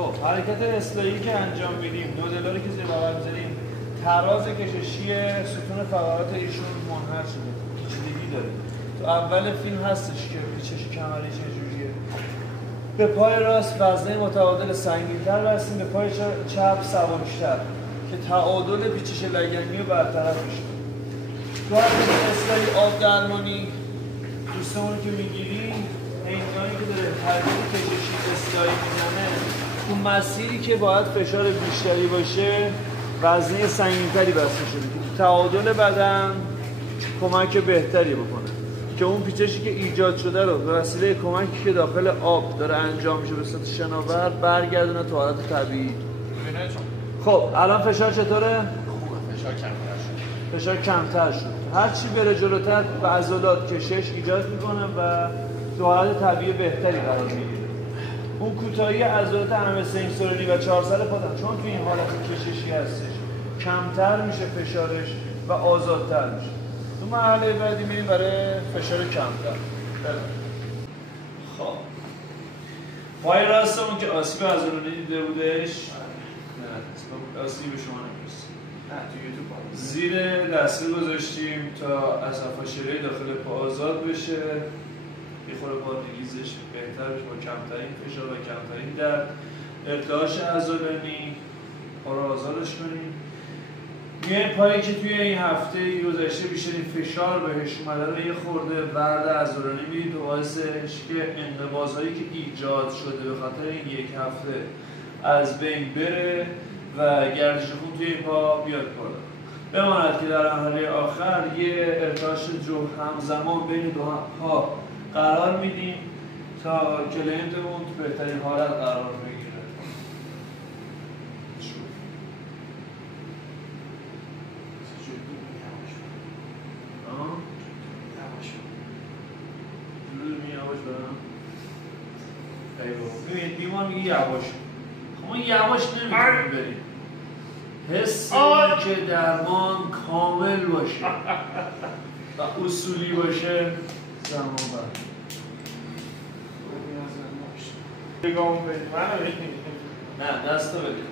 خب حرکت اصلاحی که انجام میدیم، نودلاری که زیر بغل می‌ذاریم، تراز کششی ستون فقرات ایشون منحل شده، پیچیدگی داره. تو اول فیلم هستش که پیچش کمری چجوریه. به پای راست وزنه متعادل سنگین‌تر برسیم، به پای چپ سوارش‌تر که تعادل پیچش لگنی رو برطرف بشه. تو حرکت اصلاحی آب درمانی دوستمون که میگیریم، هنگامی که داره حرکت کششی اصلاحی میزنه، اون مسیری که باید فشار بیشتری باشه وزنه سنگین‌تری بسته شده که تو تعادل بدن کمک بهتری بکنه که اون پیچشی که ایجاد شده رو به وسیله کمکی که داخل آب داره انجام میشه به صورت شناور برگردونه تو حالت طبیعی. خب الان فشار چطوره؟ خوبه، فشار کمتر شد. فشار کمتر شد. هر چی بره جلوتر به عضلات کشش ایجاد میکنه و تو حالت طبیعی بهتری قرار میگیره. اون کوتاهی عضلات همه سنسوری و چهار سر پاتن چون تو این حالت کششی هستش کمتر میشه فشارش و آزادتر میشه. تو مرحله بعدی میریم برای فشار کمتر. خب پای راستمون که آسیب عضلانی دیده بودش، نه آسیب به شما نمیرسه. نه تو یوتیوب زیر دسته گذاشتیم تا اسفاشیره داخل پا آزاد بشه، یه خورده بادگیزش بهتر بشه با کمترین فشار و کمترین درد. ارتعاش عضلانی پا رو آزادش کنیم. میایم پایی که توی این هفته گذشته بیشترین فشار بهش اومده رو یه خورده ورد عضلانی میدید و باعثش که انقباض‌هایی که ایجاد شده به خاطر این یک هفته از بین بره و گردش خون توی این پا بیاد بالا. بماند که در مرحله آخر یه ارتعاش همزمان بین دو پا قرار میدیم تا کلیدمون تو بهترین حالت قرار بگیره. ببین بیمار میگه یواش، ما یواش نمیتونیم بریم. حس که درمان کامل باشه و اصولی باشه زمان بعد نگاه بدیم. نه دست رو بدیم.